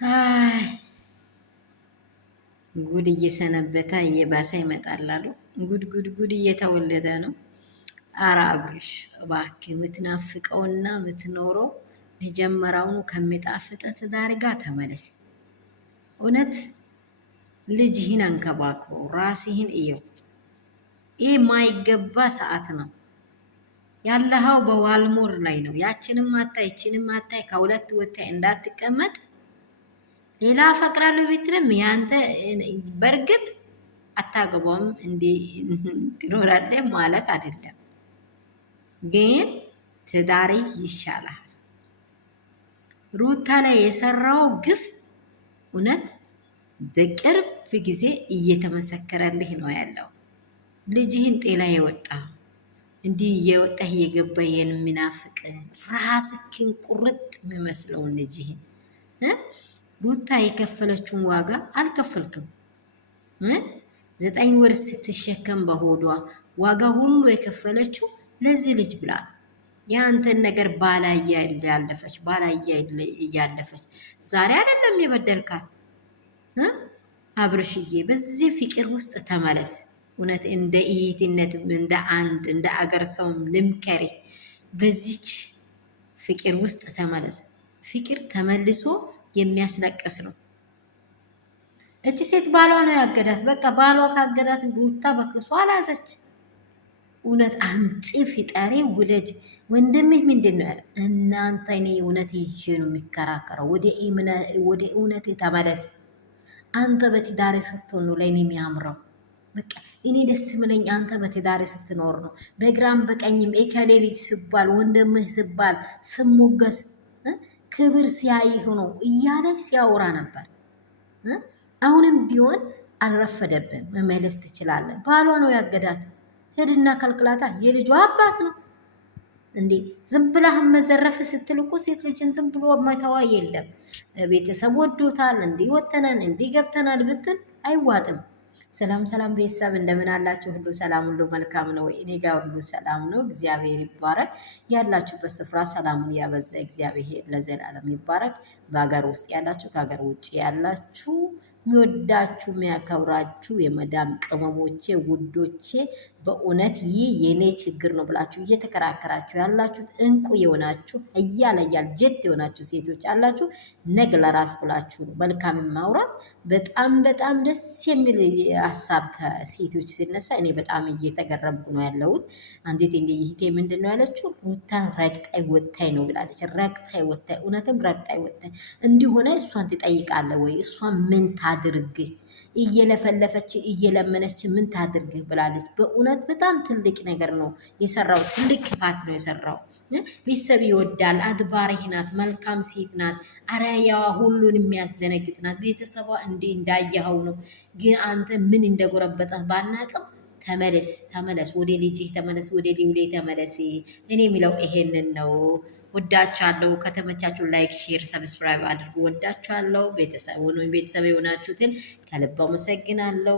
አይ ጉድ እየሰነበተ እየባሰ ይመጣል አሉ። ጉድ ጉድ ጉድ እየተወለደ ነው። አረ አብርሽ እባክህ የምትናፍቀውና የምትኖረው መጀመሪያውኑ ከሚጣፍጥ ትዳር ጋር ተመለስ። እውነት ልጅህን አንከባክበው፣ ራስህን እየው። ይህ የማይገባ ሰዓት ነው ያለኸው። በዋልሞር ላይ ነው። ያችንም አታይ ይችንም አታይ ከሁለት ወታይ እንዳትቀመጥ። ሌላ አፈቅራለሁ ብትልም ያንተ በእርግጥ አታገባውም እንዲህ ትኖራለህ ማለት አይደለም፣ ግን ትዳሪ ይሻላል። ሩታ ላይ የሰራው ግፍ እውነት በቅርብ ጊዜ እየተመሰከረልህ ነው ያለው። ልጅህን ጤና የወጣ እንዲህ እየወጣህ እየገባ የሚናፍቅ ራስክን ቁርጥ የሚመስለውን ልጅህን ሩታ የከፈለችውን ዋጋ አልከፈልክም። 9 ወር ስትሸከም በሆዷ ዋጋ ሁሉ የከፈለችው ለዚህ ልጅ ብላ የአንተን ነገር ባላየ እያለፈች ዛሬ አይደለም የበደልካት። አብርሽዬ በዚህ ፍቅር ውስጥ ተመለስ። እውነት እንደ እህትነት እንደ አገር ሰውም ልምከሪ፣ በዚች ፍቅር ውስጥ ተመለስ። ፍቅር ተመልሶ የሚያስለቅስ ነው። እቺ ሴት ባሏ ነው ያገዳት። በቃ ባሏ ካገዳት ሩታ በክሷ አላዘች። እውነት አምጪ ፍጠሪ ውለጅ። ወንድምህ ምንድን ነው ያለ? እናንተ እኔ እውነት ይዤ ነው የሚከራከረው። ወደ እውነት ተመለስ። አንተ በትዳሬ ስትሆን ነው ለእኔ የሚያምረው። በቃ እኔ ደስ ምለኝ አንተ በትዳሬ ስትኖር ነው። በግራም በቀኝም ኤከሌ ልጅ ስባል ወንድምህ ስባል ስሞገስ ክብር ሲያይህ ነው እያለ ሲያወራ ነበር። አሁንም ቢሆን አልረፈደብን፣ መመለስ ትችላለን። ባሏ ነው ያገዳት። ሄድና ከልክላታ። የልጇ አባት ነው እንዴ? ዝም ብላህም መዘረፍ ስትል እኮ ሴት ልጅን ዝም ብሎ ማይተዋ የለም። ቤተሰብ ወዶታል፣ እንዲህ ወተናል፣ እንዲህ ገብተናል ብትል አይዋጥም። ሰላም ሰላም ቤተሰብ እንደምን አላችሁ? ሁሉ ሰላም፣ ሁሉ መልካም ነው። እኔ ጋር ሁሉ ሰላም ነው። እግዚአብሔር ይባረክ። ያላችሁበት ስፍራ ሰላሙን ያበዛ እግዚአብሔር ለዘላለም ይባረክ። በሀገር ውስጥ ያላችሁ፣ ከሀገር ውጭ ያላችሁ የሚወዳችሁ የሚያከብራችሁ የመዳም ቅመሞቼ ውዶቼ፣ በእውነት ይህ የኔ ችግር ነው ብላችሁ እየተከራከራችሁ ያላችሁት እንቁ የሆናችሁ እያለያል ጀት የሆናችሁ ሴቶች አላችሁ። ነግ ለራስ ብላችሁ ነው መልካም ማውራት። በጣም በጣም ደስ የሚል ሀሳብ ከሴቶች ሲነሳ እኔ በጣም እየተገረምኩ ነው ያለሁት። አንዴት እንደ ይህቴ ምንድን ነው ያለችው? ሩታን ረግጣይ ወታይ ነው ብላለች። ረግጣይ ወታይ፣ እውነትም ረግጣይ ወታይ እንዲሆነ እሷን ትጠይቃለህ ወይ? እሷን ምን ታድርግ? እየለፈለፈች እየለመነች ምን ታድርግ ብላለች። በእውነት በጣም ትልቅ ነገር ነው የሰራው። ትልቅ ክፋት ነው የሰራው። ቤተሰብ ይወዳል። አድባሪ ናት። መልካም ሴት ናት። አርአያዋ ሁሉን የሚያስደነግጥ ናት። ቤተሰቧ እንዲህ እንዳየኸው ነው። ግን አንተ ምን እንደጎረበጠ ባናቅም ተመለስ፣ ተመለስ፣ ወደ ልጅህ ተመለስ፣ ወደ ሊውሌ ተመለስ። እኔ የሚለው ይሄንን ነው። ወዳችኋለሁ። ከተመቻችሁ ላይክ፣ ሼር፣ ሰብስክራይብ አድርጉ። ወዳችኋለሁ። ቤተሰብ የሆናችሁትን ከልብ አመሰግናለሁ።